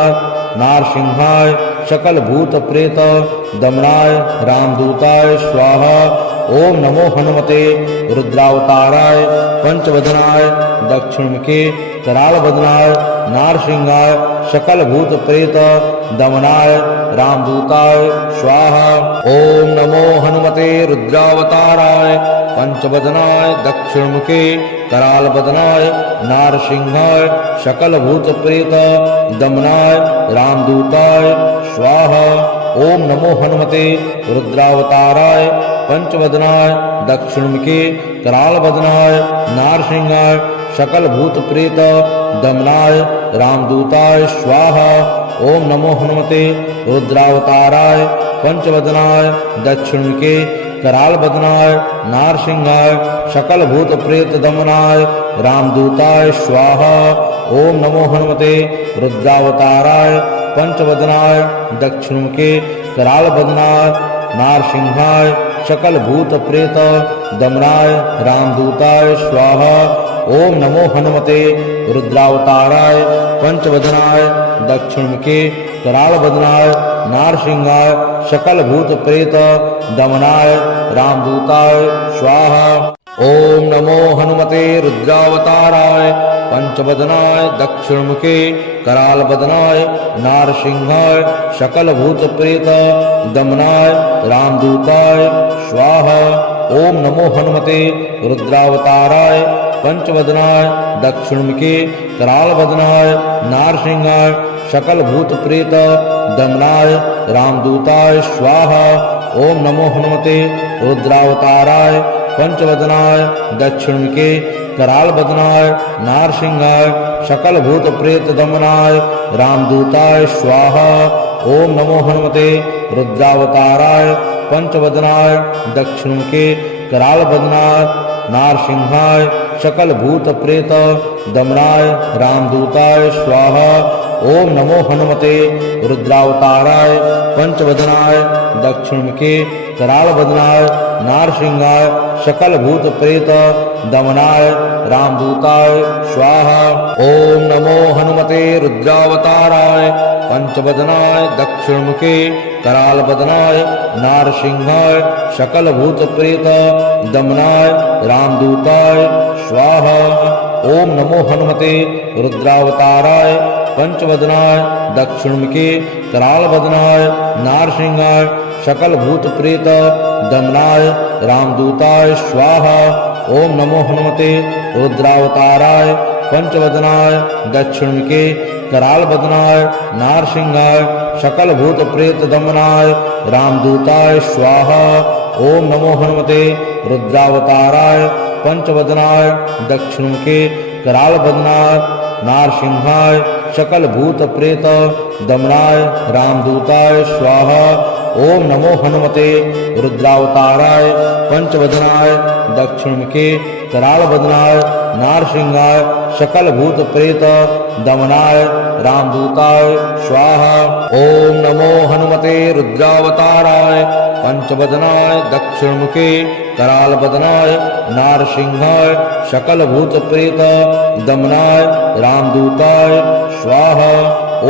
नारसिंहाय सकल भूत प्रेत दमनाय रामदूताय स्वाहा। ओम नमो हनुमते रुद्रावताराय पंचवदनाय दक्षिणमुखे कराल बदनाय नारसिंहाय सकल भूत प्रेत दमनाय रामदूताय स्वाहा। ओम नमो हनुमते रुद्रावताराय पंचवदनाय दक्षिणमुखे कराल बदनाय नारसिंहाय सकल भूत प्रेत दमनाय रामदूताय स्वाहा। ओम नमो हनुमते रुद्रावताराय पंचवदनाय दक्षिणमुखे कराल बदनाय नारसिंहाय सकल भूत प्रेत दमनाय रामदूताय स्वाहा। ओम नमो हनुमते रुद्रावताराय पंचवदनाय दक्षिणमुखे कराल बदनाय नारसिंहाय सकल भूत प्रेत दमनाय रामदूताय स्वाहा। ओम नमो हनुमते रुद्रावताराय पंचवदनाय दक्षिणमुखे कराल बदनाय नारसिंहाय सकल भूत प्रेत दमनाय रामदूताय स्वाहा। ओम नमो हनुमते रुद्रावताराय पंचवदनाय दक्षिणमुखे कराल बदनाय नारसिंहाय सकल भूत प्रेत दमनाय रामदूताय स्वाहा। ओम नमो हनुमते रुद्रावताराय पंचवदनाय दक्षिणमुखे कराल बदनाय नारसिंहाय सकल भूत प्रेत दमनाय रामदूताय स्वाहा। ओम नमो हनुमते रुद्रावताराय पंचवदनाय दक्षिणमुखे कराल बदनाय नारसिंहाय सकल भूत प्रेत दमनाय रामदूताय स्वाहा। ओम नमो हनुमते रुद्रावताराय पंचवदनाय दक्षिणमुखे कराल बदनाय नारसिंहाय सकल भूत प्रेत दमनाय रामदूताय स्वाहा। ओम नमो हनुमते रुद्रावताराय पंचवदनाय दक्षिणमुखे कराल बदनाय नारसिंहाय सकल भूत प्रेत दमनाय रामदूताय स्वाहा। ओम नमो हनुमते रुद्रावताराय पंचवदनाय दक्षिणमुखे कराल बदनाय नारसिंहाय सकल भूत प्रेत दमनाय रामदूताय स्वाहा। ओम नमो हनुमते रुद्रावताराय पंचवदनाय दक्षिणमुखे कराल बदनाय नारसिंहाय सकल भूत प्रेत दमनाय रामदूताय स्वाहा। ओम नमो हनुमते रुद्रावताराय पंचवदनाय दक्षिणमुखे कराल बदनाय नारसिंहाय सकल भूत प्रेत दमनाय रामदूताय स्वाहा। ओम नमो हनुमते रुद्रावताराय पंचवदनाय दक्षिणमुखे कराल बदनाय नारसिंहाय सकल भूत प्रेत दमनाय रामदूताय स्वाहा। ओम नमो हनुमते रुद्रावताराय पंचवदनाय दक्षिणमुखे कराल बदनाय नारसिंहाय सकल भूत प्रेत दमनाय रामदूताय स्वाहा। ओम नमो हनुमते रुद्रावताराय पंचवदनाय दक्षिणमुखे कराल बदनाय नारसिंहाय सकल भूत प्रेत दमनाय रामदूताय स्वाहा। ओम नमो हनुमते रुद्रावताराय पंचवदनाय दक्षिणमुखे कराल बदनाय नारसिंहाय सकल भूत प्रेत दमनाय रामदूताय स्वाहा।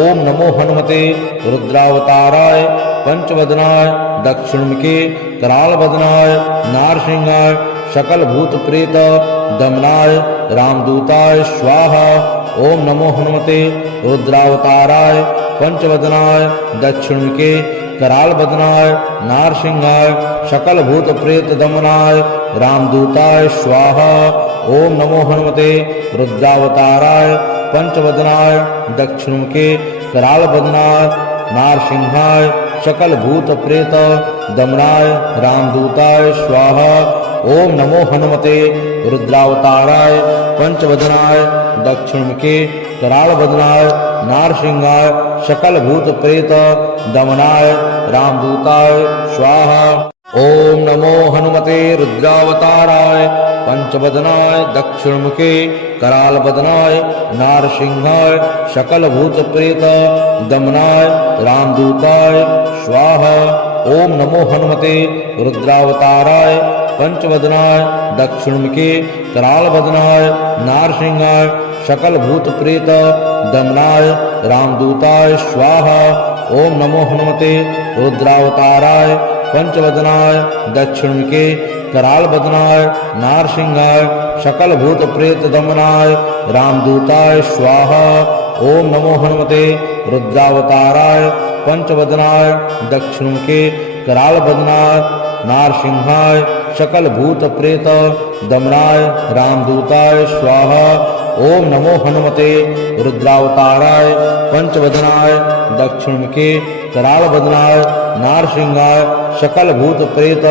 ओम नमो हनुमते रुद्रावताराय पंचवदनाय दक्षिणमुखे कराल बदनाय नारसिंहाय सकल भूत प्रेत दमनाय रामदूताय स्वाहा। ओम नमो हनुमते रुद्रावताराय पंचवदनाय दक्षिणमुखे कराल बदनाय नारसिंहाय सकल भूत प्रेत दमनाय रामदूताय स्वाहा। ओम नमो हनुमते रुद्रावताराय पंचवदनाय दक्षिणमुखे कराल बदनाय नारसिंहाय सकल भूत प्रेत दमनाय रामदूताय स्वाहा। ओम नमो हनुमते रुद्रावताराय पंचवदनाय दक्षिणमुखे कराल बदनाय नारसिंहाय सकल भूत प्रेत दमनाय रामदूताय स्वाहा। ओम नमो हनुमते रुद्रावताराय पंचवदनाय दक्षिणमुखे कराल बदनाय नारसिंहाय सकल भूत प्रेत दमनाय रामदूताय स्वाहा। ओम नमो हनुमते रुद्रावताराय पंचवदनाय दक्षिणमुखे कराल बदनाय नारसिंहाय सकल भूत प्रेत दमनाय रामदूताय स्वाहा। ओम नमो हनुमते रुद्रावताराय पंचवदनाय दक्षिणमुखे कराल बदनाय नारसिंहाय सकल भूत प्रेत दमनाय रामदूताय स्वाहा। ओम नमो हनुमते रुद्रावताराय पंचवदनाय दक्षिणमुखे कराल बदनाय नारसिंहाय सकल भूत प्रेत दमनाय रामदूताय स्वाहा। ओम नमो हनुमते रुद्रावताराय पंचवदनाय दक्षिणमुखे कराल बदनाय नारसिंहाय सकल भूत प्रेत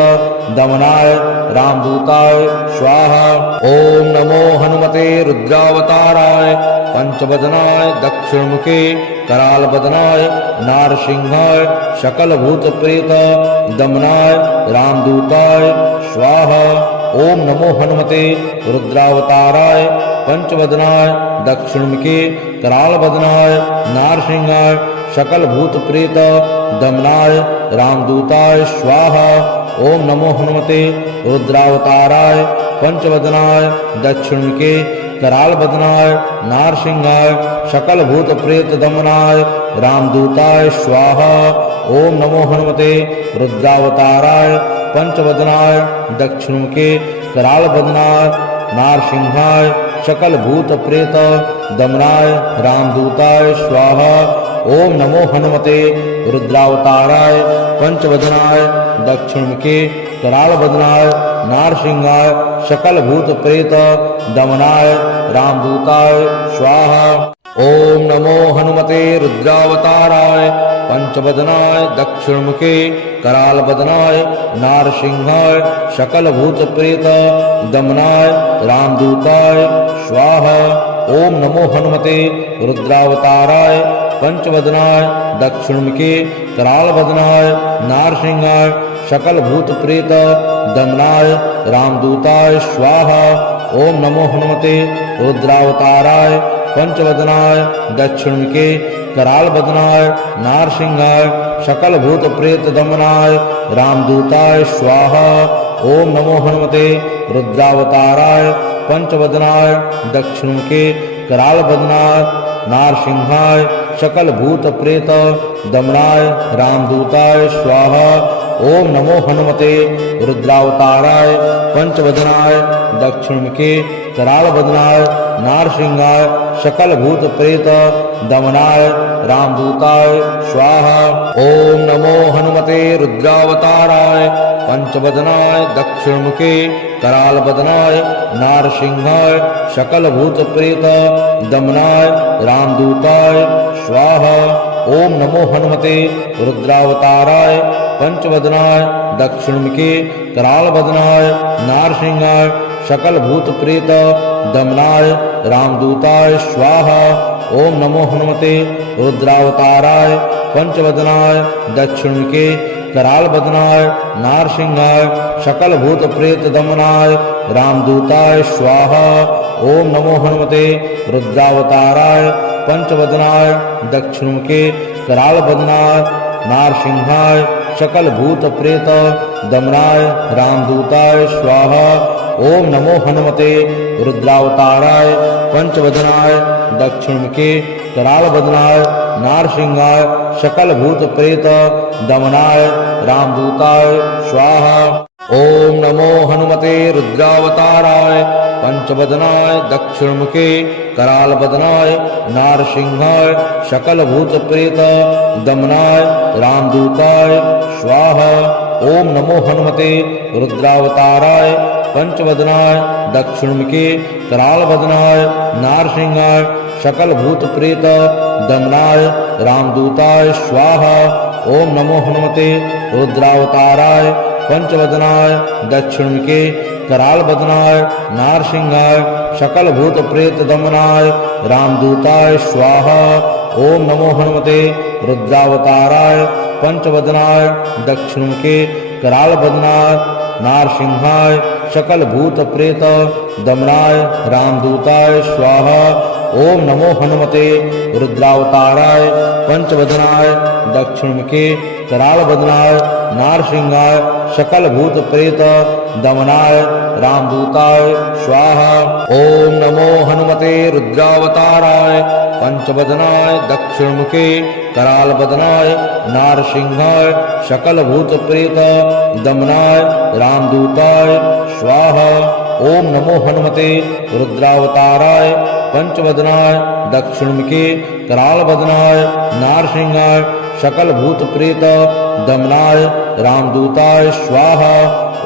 दमनाय रामदूताय स्वाहा। ओम नमो हनुमते रुद्रावताराय पंचवदनाय दक्षिणमुखे कराल बदनाय नारसिंहाय सकल भूत प्रेत दमनाय रामदूताय स्वाहा। ओम नमो हनुमते रुद्रावताराय पंचवदनाय दक्षिणमुखे कराल बदनाय नारसिंहाय सकल भूत प्रेत दमनाय रामदूताय स्वाहा। ओम नमो हनुमते रुद्रावताराय पंचवदनाय दक्षिणमुखे कराल बदनाय नारसिंहाय सकल भूत प्रेत दमनाय रामदूताय स्वाहा। ओम नमो हनुमते रुद्रावताराय पंचवदनाय दक्षिणमुखे कराल बदनाय नारसिंहाय सकल भूत प्रेत दमनाय रामदूताय स्वाहा। ओम नमो हनुमते रुद्रावताराय पंचवदनाय दक्षिणमुखे कराल बदनाय नारसिंहाय सकल भूत प्रेत दमनाय रामदूताय स्वाहा। ओम नमो हनुमते रुद्रावताराय पंचवदनाय दक्षिणमुखे कराल बदनाय नारसिंहाय सकल भूत प्रेत दमनाय रामदूताय स्वाहा। ओम नमो हनुमते रुद्रावताराय पंचवदनाय दक्षिणमुखे कराल बदनाय नारसिंहाय सकल भूत प्रेत दमनाय रामदूताय स्वाहा। ओम नमो हनुमते रुद्रावताराय पंचवदनाय दक्षिणमुखे कराल बदनाय नारसिंहाय सकल भूत प्रेत दमनाय रामदूताय स्वाहा। ओम नमो हनुमते रुद्रावताराय पंचवदनाय दक्षिणमुखे कराल बदनाय नारसिंहाय सकल भूत प्रेत दमनाय रामदूताय स्वाहा। ओम नमो हनुमते रुद्रावताराय पंचवदनाय दक्षिणमुखे कराल बदनाय नारसिंहाय सकल भूत प्रेत दमनाय रामदूताय स्वाहा। ओम नमो हनुमते रुद्रावताराय पंचवदनाय दक्षिणमुखे कराल बदनाय नारसिंहाय सकल भूत प्रेत दमनाय रामदूताय स्वाहा। ओम नमो हनुमते रुद्रावताराय पंचवदनाय दक्षिणमुखे कराल बदनाय नारसिंहाय सकल भूत प्रेत दमनाय रामदूताय स्वाहा। ओम नमो हनुमते रुद्रावताराय पंचवदनाय दक्षिणमुखे कराल बदनाय नारसिंहाय सकल भूत प्रेत दमनाय रामदूताय स्वाहा। ओम नमो हनुमते रुद्रावताराय पंचवदनाय दक्षिणमुखे कराल बदनाय नारसिंहाय सकल भूत प्रेत दमनाय रामदूताय स्वाहा। ओम नमो हनुमते रुद्रावताराय पंचवदनाय दक्षिणमुखे कराल बदनाय नारसिंहाय सकल भूत प्रेत दमनाय रामदूताय स्वाहा। ओम नमो हनुमते रुद्रावताराय पंचवदनाय दक्षिणमुखे कराल बदनाय नारसिंहाय सकल भूत प्रेत दमनाय रामदूताय स्वाहा। ओम नमो हनुमते रुद्रावताराय पंचवदनाय दक्षिणमुखे कराल बदनाय नारसिंहाय सकल भूत प्रेत दमनाय रामदूताय स्वाहा। ओम नमो हनुमते रुद्रावताराय पंचवदनाय दक्षिणमुखे कराल बदनाय नारसिंहाय सकल भूत प्रेत दमनाय रामदूताय स्वाहा। ओम नमो हनुमते रुद्रावताराय पंचवदनाय दक्षिणमुखे कराल बदनाय नारसिंहाय सकल भूत प्रेत दमनाय रामदूताय स्वाहा। ओम नमो हनुमते रुद्रावताराय पंचवदनाय दक्षिणमुखे कराल बदनाय नारसिंहाय सकल भूत प्रेत दमनाय रामदूताय स्वाहा। ओम नमो हनुमते रुद्रावताराय पंचवदनाय दक्षिणमुखे करालबदनाय नारसिंहाय सकलभूतप्रेत दमनाय रामदूताय स्वाहा। ओम नमो हनुमते रुद्रावताराय पंचवदनाय दक्षिणमुखे करालबदनाय नारसिंहाय सकलभूतप्रेत दमनाय रामदूताय स्वाहा।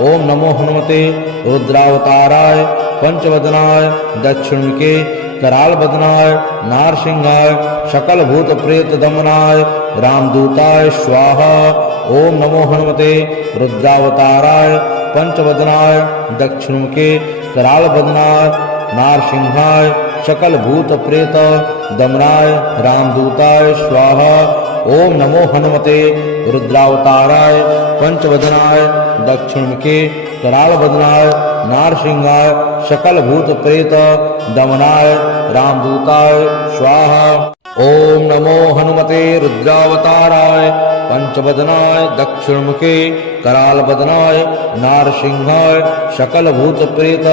ओम नमो हनुमते रुद्रावताराय पंचवदनाय दक्षिणमुखे करालबदनाय नारसिंहाय सकलभूतप्रेत दमनाय रामदूताय स्वाहा। ओम नमो हनुमते रुद्रावताराय पंचवदनाय दक्षिणमुखे करालबदनाय नारसिंहाय सकलभूतप्रेत दमनाय रामदूताय स्वाहा। ओम नमो हनुमते रुद्रावताराय पंचवदनाय दक्षिणमुखे करालबदनाय नारसिंहाय सकलभूतप्रेत दमनाय रामदूताय स्वाहा। ओम नमो हनुमते रुद्रावताराय पंचवदनाय दक्षिणमुखे करालबदनाय नारसिंहाय सकलभूतप्रेत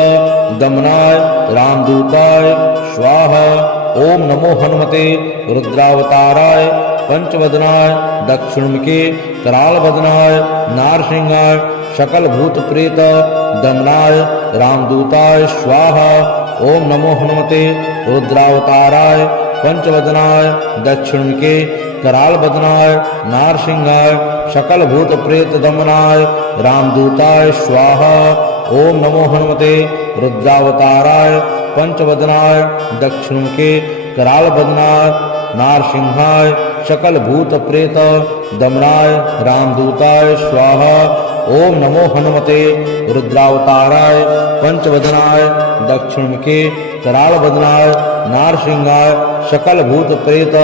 दमनाय रामदूताय स्वाहा। ओम नमो हनुमते रुद्रावताराय पंचवदनाय दक्षिणमुखे करालबदनाय नारसिंहाय सकलभूतप्रेत दमनाय रामदूताय स्वाहा। ओम नमो हनुमते रुद्रावताराय पंचवदनाय दक्षिणमुखे करालबदनाय नारसिंहाय सकलभूतप्रेत दमनाय रामदूताय स्वाहा। ओम नमो हनुमते रुद्रावताराय पंचवदनाय दक्षिणमुखे करालबदनाय नारसिंहाय सकलभूतप्रेत दमनाय रामदूताय स्वाहा। ओम नमो हनुमते रुद्रावताराय पंचवदनाय दक्षिणमुखे करालबदनाय नारसिंहाय सकलभूतप्रेत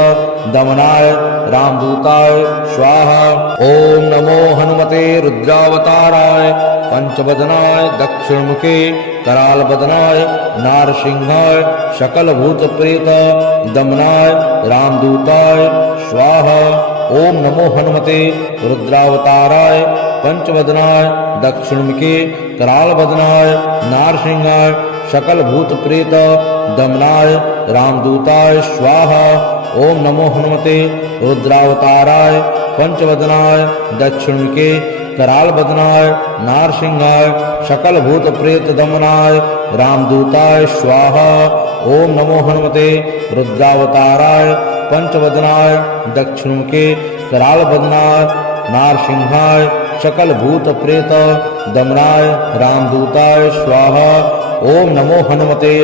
दमनाय रामदूताय स्वाहा। ओम नमो हनुमते रुद्रावताराय पंचवदनाय दक्षिणमुखे करालबदनाय नारसिंहाय सकलभूतप्रेत दमनाय रामदूताय स्वाहा। ओम नमो हनुमते रुद्रावताराय पंचवदनाय दक्षिणमुखे करालबदनाय नारसिंहाय सकलभूतप्रेत दमनाय रामदूताय स्वाहा। ओम नमो हनुमते रुद्रावताराय पंचवदनाय दक्षिणमुखे करालबदनाय नारसिंहाय सकलभूतप्रेत दमनाय रामदूताय स्वाहा। ओम नमो हनुमते रुद्रावताराय पंचवदनाय दक्षिणमुखे करालबदनाय नारसिंहाय सकलभूतप्रेत दमनाय रामदूताय स्वाहा। ओम नमो हनुमते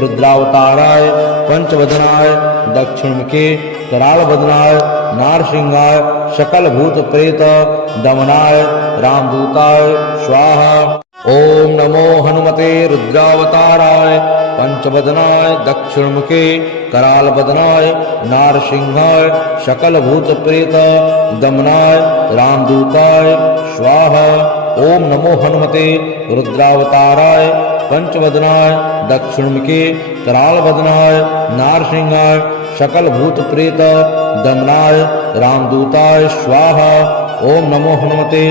रुद्रावताराय पंचवदनाय दक्षिणमुखे करालबदनाय नारसिंहाय सकलभूतप्रेत दमनाय रामदूताय स्वाहा। ओम नमो हनुमते रुद्रावताराय पंचवदनाय दक्षिणमुखे करालबदनाय नारसिंहाय सकलभूतप्रेत दमनाय रामदूताय स्वाहा। ओम नमो हनुमते रुद्रावताराय पंचवदनाय दक्षिणमुखे करालबदनाय नारसिंहाय सकलभूतप्रेत दमनाय रामदूताय स्वाहा। ओम नमो हनुमते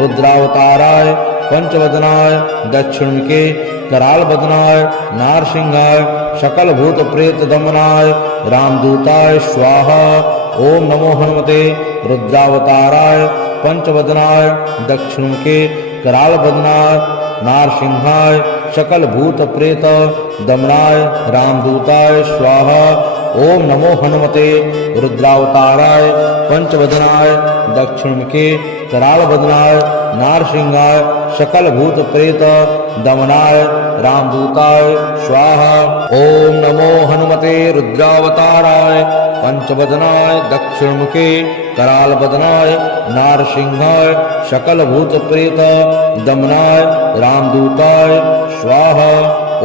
रुद्रावताराय पंचवदनाय दक्षिणमुखे करालबदनाय नारसिंहाय सकलभूतप्रेत दमनाय रामदूताय स्वाहा। ओम नमो हनुमते रुद्रावताराय पंचवदनाय दक्षिणमुखे करालबदनाय नारसिंहाय सकलभूतप्रेत दमनाय रामदूताय स्वाहा। ओम नमो हनुमते रुद्रावताराय पंचवदनाय दक्षिणमुखे करालबदनाय नारसिंहाय सकलभूतप्रेत दमनाय रामदूताय स्वाहा। ओम नमो हनुमते रुद्रावताराय पंचवदनाय दक्षिणमुखे करालबदनाय नारसिंहाय सकलभूतप्रेत दमनाय रामदूताय स्वाहा।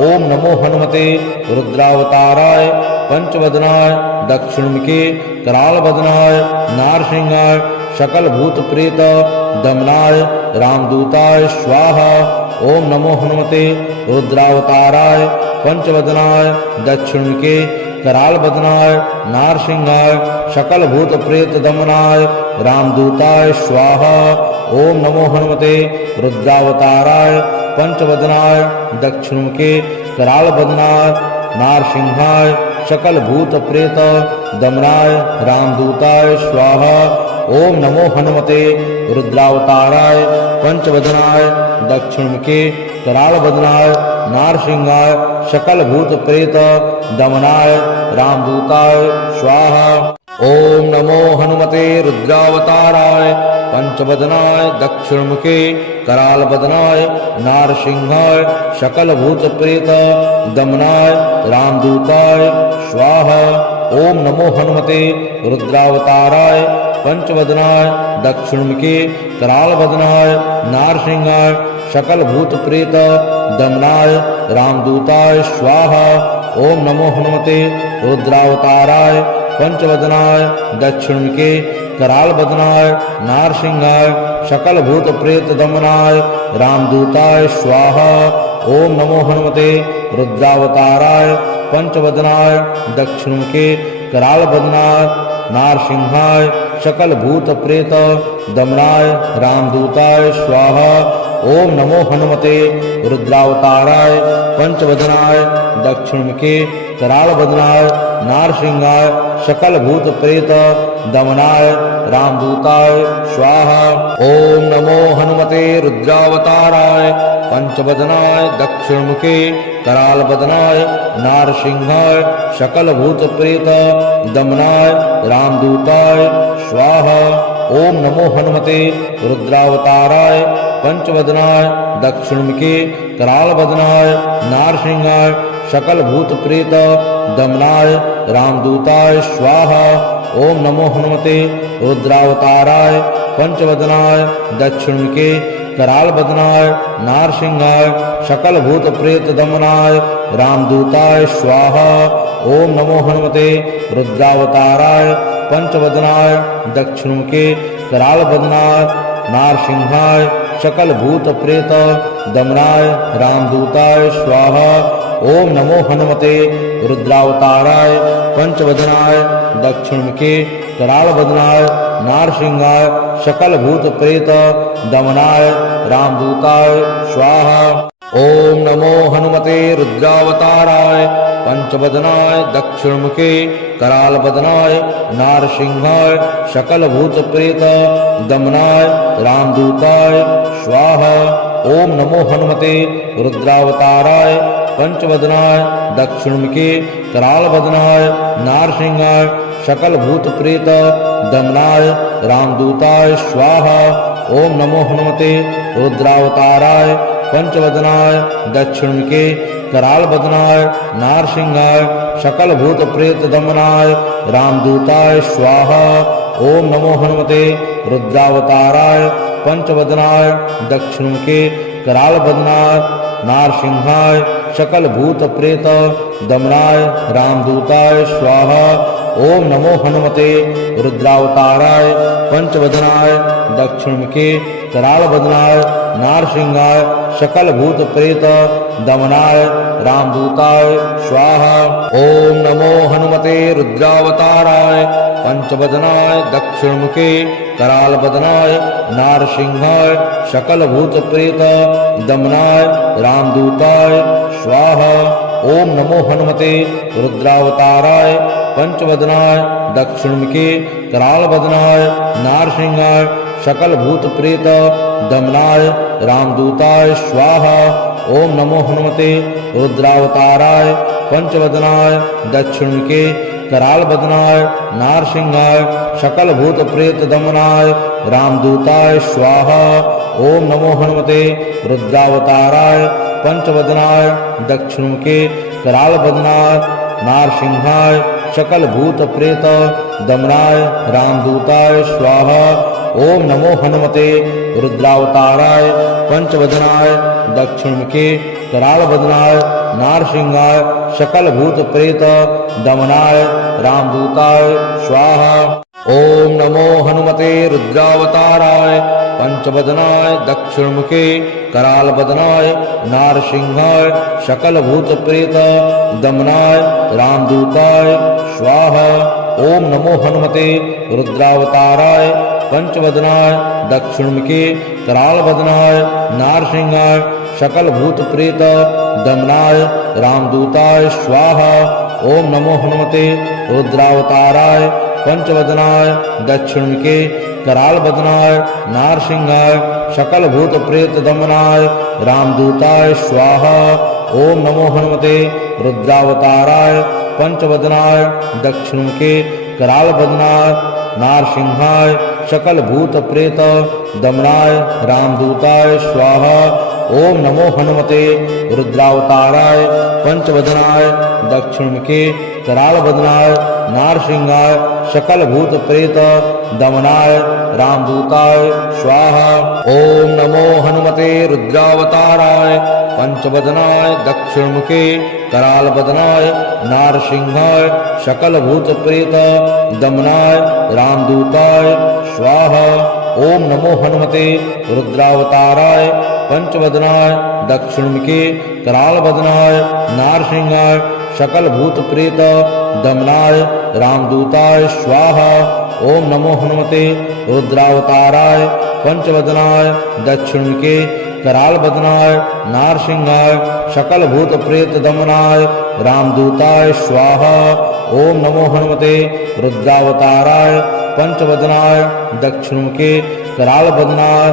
ओम नमो हनुमते रुद्रावताराय पंचवदनाय दक्षिणमुखे करालबदनाय नारसिंहाय सकलभूतप्रेत दमनाय रामदूताय स्वाहा। ओम नमो हनुमते रुद्रावताराय पंचवदनाय दक्षिणमुखे करालबदनाय नारसिंहाय सकलभूतप्रेत दमनाय रामदूताय स्वाहा। ओम नमो हनुमते रुद्रावताराय पंचवदनाय दक्षिणमुखे करालबदनाय नारसिंहाय सकल भूत प्रेत दमनाय रामदूताय स्वाहा। ओम नमो हनुमते रुद्रावताराय पंचवदनाय दक्षिणमुखे कराल बदनाय नारसिंहाय सकल भूत प्रेत दमनाय रामदूताय स्वाहा। ओम नमो हनुमते रुद्रावताराय पंचवदनाय दक्षिणमुखे कराल बदनाय नारसिंहाय सकल भूत प्रेत दमनाय रामदूताय स्वाहा। ओम नमो हनुमते रुद्रावताराय पंचवदनाय दक्षिणमुखे कराल बदनाय नारसिंहाय सकल भूत प्रेत दमनाय रामदूताय स्वाहा। ओम नमो हनुमते रुद्रावताराय पंचवदनाय दक्षिणमुखे कराल बदनाय नारसिंहाय सकल भूत प्रेत दमनाय रामदूताय स्वाहा। ओम नमो हनुमते रुद्रावताराय पंचवदनाय दक्षिणमुखे कराल बदनाय नारसिंहाय सकल भूत प्रेत दमनाय रामदूताय स्वाहा। ओम नमो हनुमते रुद्रावताराय पंचवदनाय दक्षिणमुखे कराल बदनाय नारसिंहाय सकल भूत प्रेत दमनाय रामदूताय स्वाहा। ओम नमो हनुमते रुद्रावताराय पंचवदनाय दक्षिणमुखे कराल बदनाय नारसिंहाय सकल भूत प्रेत दमनाय रामदूताय स्वाहा। ओम नमो हनुमते रुद्रावताराय पंचवदनाय दक्षिणमुखे कराल बदनाय नारसिंहाय सकल भूत प्रेत दमनाय रामदूताय स्वाहा। ओम नमो हनुमते रुद्रावताराय पंचवदनाय दक्षिणमुखे कराल बदनाय नारसिंहाय सकल भूत प्रेत दमनाय रामदूताय स्वाहा। ओम नमो हनुमते रुद्रावताराय पंचवदनाय दक्षिणमुखे कराल बदनाय नारसिंहाय सकल भूत प्रेत दमनाय रामदूताय स्वाहा। ओम नमो हनुमते रुद्रावताराय पंचवदनाय दक्षिणमुखे कराल बदनाय नारसिंहाय सकल भूत प्रेत दमनाय रामदूताय स्वाहा। ओम नमो हनुमते रुद्रावताराय पंचवदनाय दक्षिणमुखे कराल बदनाय नारसिंहाय सकल भूत प्रेत दमनाय रामदूताय स्वाहा। ओम नमो हनुमते रुद्रावताराय पंचवदनाय दक्षिणमुखे कराल बदनाय नारसिंहाय सकल भूत प्रेत दमनाय रामदूताय स्वाहा। ओम नमो हनुमते रुद्रावताराय पंचवदनाय दक्षिणमुखे कराल बदनाय नारसिंहाय सकल भूत प्रेत दमनाय रामदूताय स्वाहा। ओम नमो हनुमते रुद्रावताराय पंचवदनाय दक्षिणमुखे कराल बदनाय नारसिंहाय सकल भूत प्रेत दमनाय रामदूताय स्वाहा। ओम नमो हनुमते रुद्रावताराय पंचवदनाय दक्षिणमुखे कराल बदनाय नारसिंहाय सकल भूत प्रेत दमनाय रामदूताय स्वाहा। ओम नमो हनुमते रुद्रावताराय पंचवदनाय दक्षिणमुखे कराल बदनाय नारसिंहाय सकल भूत प्रेत दमनाय रामदूताय स्वाहा। ओम नमो हनुमते रुद्रावताराय पंचवदनाय दक्षिणमुखे कराल बदनाय नारसिंहाय सकल भूत प्रेत दमनाय रामदूताय स्वाहा। ओम नमो हनुमते रुद्रावताराय पंचवदनाय दक्षिणमुखे कराल बदनाय नारसिंहाय सकल भूत प्रेत दमनाय रामदूताय स्वाहा। ओम नमो हनुमते रुद्रावताराय पंचवदनाय दक्षिणमुखे कराल बदनाय नारसिंहाय सकल भूत प्रेत दमनाय रामदूताय स्वाहा। ओम नमो हनुमते रुद्रावताराय पंचवदनाय दक्षिणमुखे कराल बदनाय नारसिंहाय सकल भूत प्रेत दमनाय रामदूताय स्वाहा। ओम नमो हनुमते रुद्रावताराय पंचवदनाय दक्षिणमुखे कराल बदनाय नारसिंहाय सकल भूत प्रेत दमनाय रामदूताय स्वाहा। ओम नमो हनुमते रुद्रावताराय पंचवदनाय दक्षिणमुखे कराल बदनाय नारसिंहाय सकल भूत प्रेत दमनाय रामदूताय स्वाहा। ओम नमो हनुमते रुद्रावताराय पंचवदनाय दक्षिणमुखे कराल बदनाय नारसिंहाय सकल भूत प्रेत दमनाय रामदूताय स्वाहा। ओम नमो हनुमते रुद्रावताराय पंचवदनाय दक्षिणमुखे कराल बदनाय नारसिंहाय सकल भूत प्रेत दमनाय रामदूताय स्वाहा। ओम नमो हनुमते रुद्रावताराय पंचवदनाय दक्षिणमुखे कराल बदनाय नारसिंहाय सकल भूत प्रेत दमनाय रामदूताय स्वाहा। ओम नमो हनुमते रुद्रावताराय पंचवदनाय दक्षिणमुखे कराल बदनाय नारसिंहाय सकल भूत प्रेत दमनाय रामदूताय स्वाहा। ओम नमो हनुमते रुद्रावताराय पंचवदनाय दक्षिणमुखे कराल बदनाय नारसिंहाय सकल भूत प्रेत दमनाय रामदूताय स्वाहा। ओम नमो हनुमते रुद्रावताराय पंचवदनाय दक्षिणमुखे कराल बदनाय नारसिंहाय सकल भूत प्रेत दमनाय रामदूताय स्वाहा। ओम नमो हनुमते रुद्रावताराय पंचवदनाय दक्षिणमुखे कराल बदनाय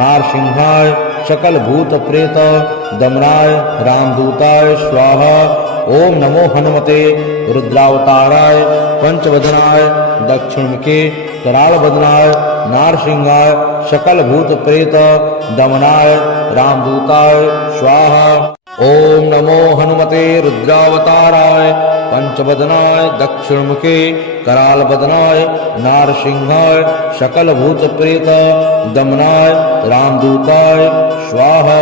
नारसिंहाय सकल भूत प्रेत दमनाय रामदूताय स्वाहा। ओम नमो हनुमते रुद्रावताराय पंचवदनाय दक्षिणमुखे कराल बदनाय नारसिंहाय सकल भूत प्रेत दमनाय रामदूताय स्वाहा। ओम नमो हनुमते रुद्रावताराय पंचवदनाय दक्षिणमुखे कराल बदनाय नारसिंहाय सकल भूत प्रेत दमनाय रामदूताय स्वाहा।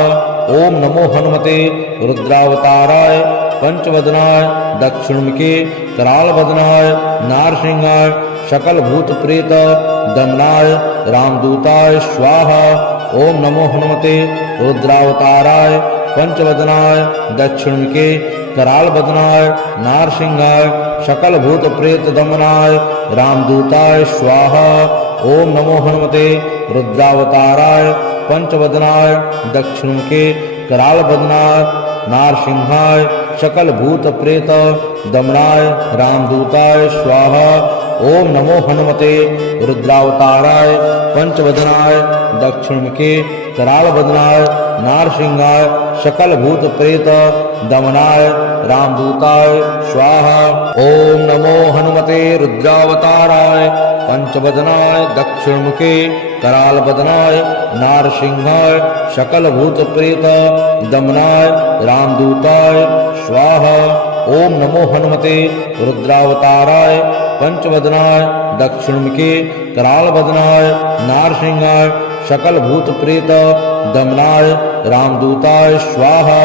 ओम नमो हनुमते रुद्रावताराय पंचवदनाय दक्षिणमुखे कराल बदनाय नारसिंहाय सकल भूत प्रेत दमनाय रामदूताय स्वाहा। ओम नमो हनुमते रुद्रावताराय पंचवदनाय दक्षिणमुखे कराल बदनाय नारसिंहाय सकल भूत प्रेत दमनाय रामदूताय स्वाहा। ओम नमो हनुमते रुद्रावताराय पंचवदनाय दक्षिणमुखे कराल बदनाय नारसिंहाय सकल भूत प्रेत दमनाय रामदूताय स्वाहा। ओम नमो हनुमते रुद्रावताराय पंचवदनाय दक्षिणमुखे कराल बदनाय नारसिंहाय सकल भूत प्रेत दमनाय रामदूताय स्वाहा। ओम नमो हनुमते रुद्रावताराय पंचवदनाय दक्षिणमुखे कराल बदनाय नारसिंहाय सकल भूत प्रेत दमनाय रामदूताय स्वाहा। ओम नमो हनुमते रुद्रावताराय पंचवदनाय दक्षिणमुखे कराल बदनाय नारसिंहाय सकल भूत प्रेत दमनाय रामदूताय स्वाहा।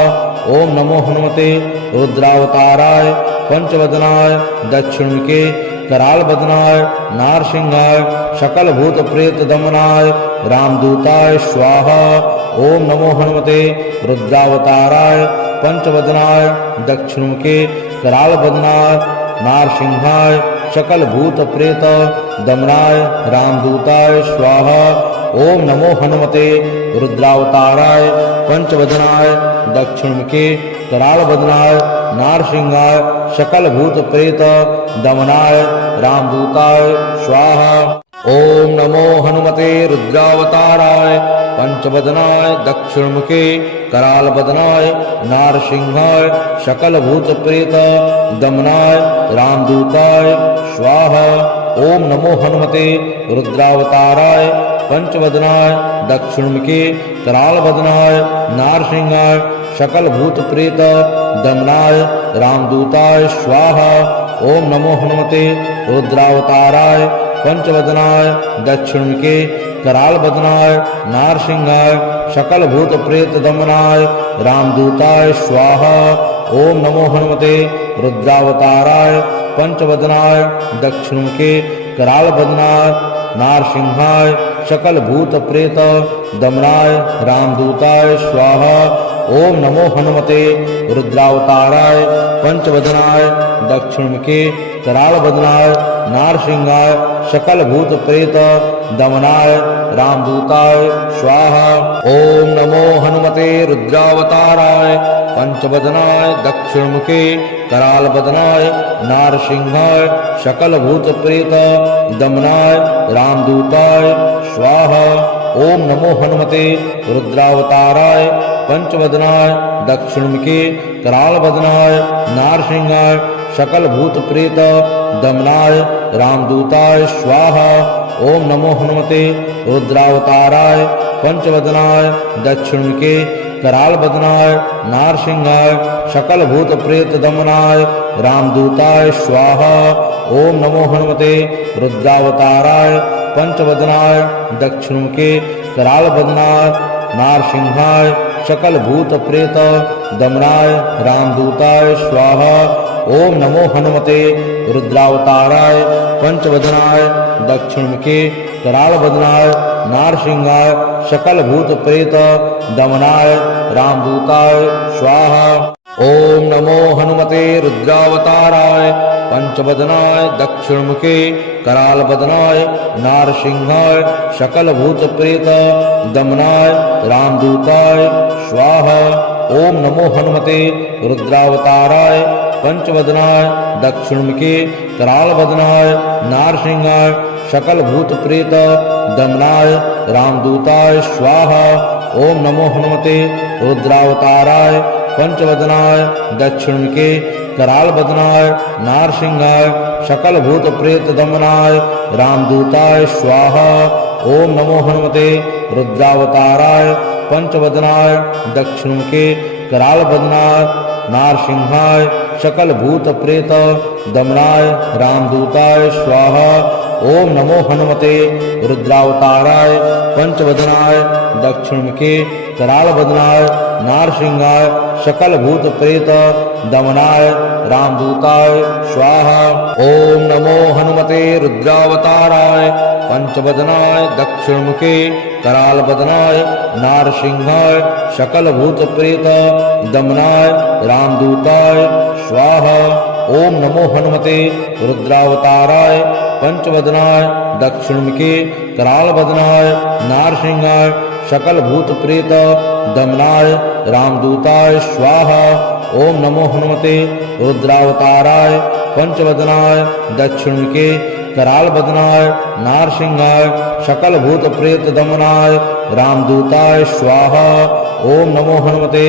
ओम नमो हनुमते रुद्रावताराय पंचवदनाय दक्षिणमुखे कराल बदनाय नारसिंहाय सकल भूत प्रेत दमनाय रामदूताय स्वाहा। ओम नमो हनुमते रुद्रावताराय पंचवदनाय दक्षिणमुखे कराल बदनाय नारसिंहाय सकल भूत प्रेत दमनाय रामदूताय स्वाहा। ओम नमो हनुमते रुद्रावताराय पंचवदनाय दक्षिणमुखे कराल बदनाय नारसिंहाय सकल भूत प्रेत दमनाय रामदूताय स्वाहा। ओम नमो हनुमते रुद्रावताराय पंचवदनाय दक्षिणमुखे कराल बदनाय नारसिंहाय सकल भूत प्रेत दमनाय रामदूताय स्वाहा। ओम नमो हनुमते रुद्रावताराय पंचवदनाय दक्षिणमुखे कराल बदनाय नारसिंहाय सकल भूत प्रेत दमनाय रामदूताय स्वाहा। ओम नमो हनुमते रुद्रावताराय पंचवदनाय दक्षिणमुखे कराल बदनाय नारसिंहाय सकल भूत प्रेत दमनाय रामदूताय स्वाहा। ओम नमो हनुमते रुद्रावताराय पंचवदनाय दक्षिणमुखे कराल बदनाय नारसिंहाय सकल भूत प्रेत दमनाय रामदूताय स्वाहा। ओम नमो हनुमते रुद्रावताराय पंचवदनाय दक्षिणमुखे कराल बदनाय नारसिंहाय सकल भूत प्रेत दमनाय रामदूताय स्वाहा। ओम नमो हनुमते रुद्रावताराय पंचवदनाय दक्षिणमुखे कराल बदनाय नारसिंहाय सकल भूत प्रेत दमनाय रामदूताय स्वाहा। ओम नमो हनुमते रुद्रावताराय पंचवदनाय दक्षिणमुखे कराल बदनाय नारसिंहाय सकल भूत प्रेत दमनाय रामदूताय स्वाहा। ओम नमो हनुमते रुद्रावताराय पंचवदनाय दक्षिणमुखे कराल बदनाय नारसिंहाय सकल भूत प्रेत दमनाय रामदूताय स्वाहा। ओम नमो हनुमते रुद्रावताराय पंचवदनाय दक्षिणमुखे कराल बदनाय नारसिंहाय सकल भूत प्रेत दमनाय रामदूताय स्वाहा। ओम नमो हनुमते रुद्रावताराय पंचवदनाय दक्षिणमुखे कराल बदनाय नारसिंहाय सकल भूत प्रेत दमनाय रामदूताय स्वाहा। ओम नमो हनुमते रुद्रावताराय पंचवदनाय दक्षिणमुखे कराल बदनाय नारसिंहाय सकल भूत प्रेत दमनाय रामदूताय स्वाहा। ओम नमो हनुमते रुद्रावताराय पंचवदनाय दक्षिणमुखे कराल बदनाय नारसिंहाय सकल भूत प्रेत दमनाय रामदूताय स्वाहा। ओम नमो हनुमते रुद्रावताराय पंचवदनाय दक्षिणमुखे कराल बदनाय नारसिंहाय सकल भूत प्रेत दमनाय रामदूताय स्वाहा। ओम नमो हनुमते रुद्रावताराय पंचवदनाय दक्षिणमुखे कराल बदनाय नारसिंहाय सकल भूत प्रेत दमनाय रामदूताय स्वाहा। ओम नमो हनुमते रुद्रावताराय पंचवदनाय दक्षिणमुखे कराल बदनाय नारसिंहाय सकल भूत प्रेत दमनाय रामदूताय स्वाहा। ओम नमो हनुमते रुद्रावताराय पंचवदनाय दक्षिणमुखे कराल बदनाय नारसिंहाय सकल भूत प्रेत दमनाय रामदूताय स्वाहा। ओम नमो हनुमते रुद्रावताराय पंचवदनाय दक्षिणमुखे कराल बदनाय नारसिंहाय सकल भूत प्रेत दमनाय रामदूताय स्वाहा। ओम नमो हनुमते रुद्रावताराय पंचवदनाय दक्षिणमुखे कराल बदनाय नारसिंहाय सकल भूत प्रेत दमनाय रामदूताय स्वाहा। ओम नमो हनुमते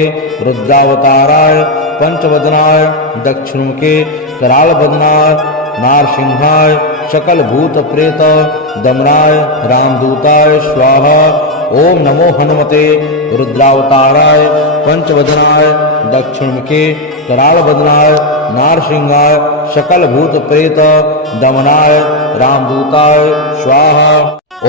रुद्रावताराय पंचवदनाय दक्षिणमुखे कराल बदनाय नारसिंहाय सकल भूत प्रेत दमनाय रामदूताय स्वाहा। ओम नमो हनुमते रुद्रावताराय पंचवदनाय दक्षिणमुखे कराल बदनाय नारसिंहाय सकल भूत प्रेत दमनाय रामदूताय स्वाहा।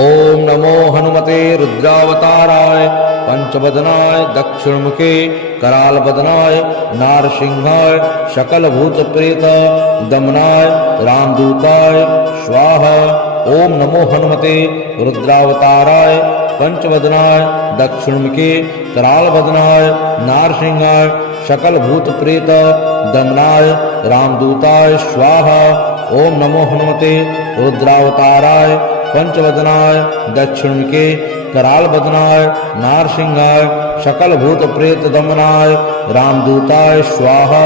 ओम नमो हनुमते रुद्रावताराय पंचवदनाय दक्षिणमुखे कराल बदनाय नारसिंहाय सकल भूत प्रेत दमनाय रामदूताय स्वाहा। ओम नमो हनुमते रुद्रावताराय पंचवदनाय दक्षिणमुखे कराल बदनाय नारसिंहाय सकल भूत प्रेत दमनाय रामदूताय स्वाहा। ओम नमो हनुमते रुद्रावताराय पंचवदनाय दक्षिणमुखे कराल बदनाय नारसिंहाय सकल भूत प्रेत दमनाय रामदूताय स्वाहा।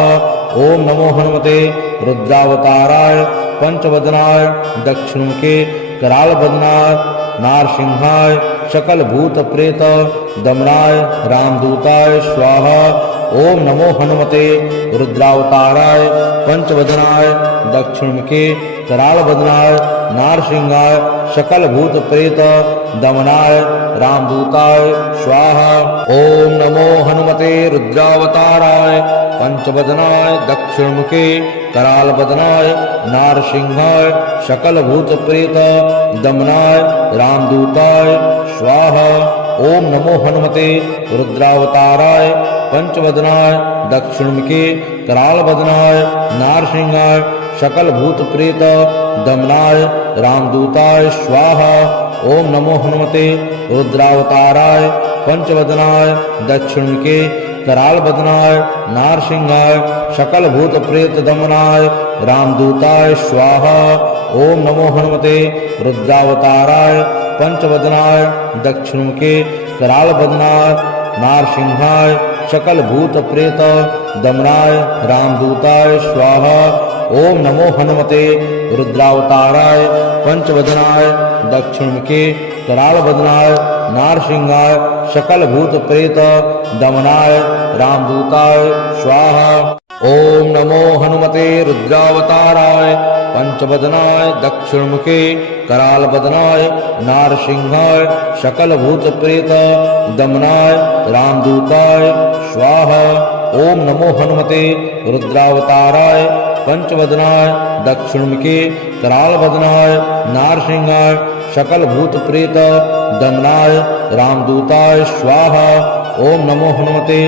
ओम नमो हनुमते रुद्रावताराय पंचवदनाय दक्षिणमुखे कराल बदनाय नारसिंहाय सकल भूत प्रेत दमनाय रामदूताय स्वाहा। ओम नमो हनुमते रुद्रावताराय पंचवदनाय दक्षिणमुखे कराल बदनाय नारसिंहाय सकल भूत प्रेत दमनाय रामदूताय स्वाहा। ओम नमो हनुमते रुद्रावताराय पंचवदनाय दक्षिणमुखे कराल बदनाय नारसिंहाय सकल भूत प्रेत दमनाय रामदूताय स्वाहा। ओम नमो हनुमते रुद्रावताराय पंचवदनाय दक्षिणमुखे कराल बदनाय नारसिंहाय सकल भूत प्रेत दमनाय रामदूताय स्वाहा। ओम नमो हनुमते रुद्रावताराय पंचवदनाय दक्षिणमुखे कराल बदनाय नारसिंहाय सकल भूत प्रेत दमनाय रामदूताय स्वाहा। ओम नमो हनुमते रुद्रावताराय पंचवदनाय दक्षिणमुखे कराल बदनाय नारसिंहाय सकल भूत प्रेत दमनाय रामदूताय स्वाहा। ओम नमो हनुमते रुद्रावताराय पंचवदनाय दक्षिणमुखे कराल बदनाय नारसिंहाय सकल भूत प्रेत दमनाय रामदूताय स्वाहा। ओम नमो हनुमते रुद्रावताराय पंचवदनाय दक्षिणमुखे कराल बदनाय नारसिंहाय सकल भूत प्रेत दमनाय रामदूताय स्वाहा। ओम नमो हनुमते रुद्रावताराय पंचवदनाय दक्षिणमुखे कराल बदनाय नारसिंहाय सकल भूत प्रेत दमनाय रामदूताय स्वाहा। ओम नमो हनुमते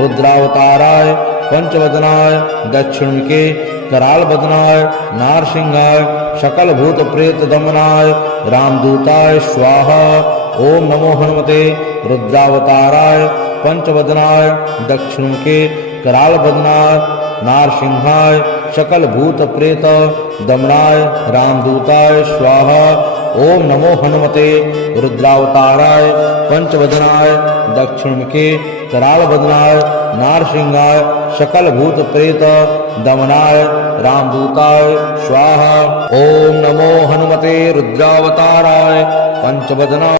रुद्रावताराय पंचवदनाय दक्षिणमुखे कराल बदनाय नारसिंहाय सकल भूत प्रेत दमनाय रामदूताय स्वाहा। ओम नमो हनुमते रुद्रावताराय पंचवदनाय दक्षिणमुखे कराल बदनाय नारसिंहाय सकल भूत प्रेत दमनाय रामदूताय स्वाहा। ओम नमो हनुमते रुद्रावताराय पंचवदनाय दक्षिणमुखे कराल बदनाय नारसिंहाय सकल भूत प्रेत दमनाय रामदूताय स्वाहा। ओम नमो हनुमते रुद्रावताराय पंचवदनाय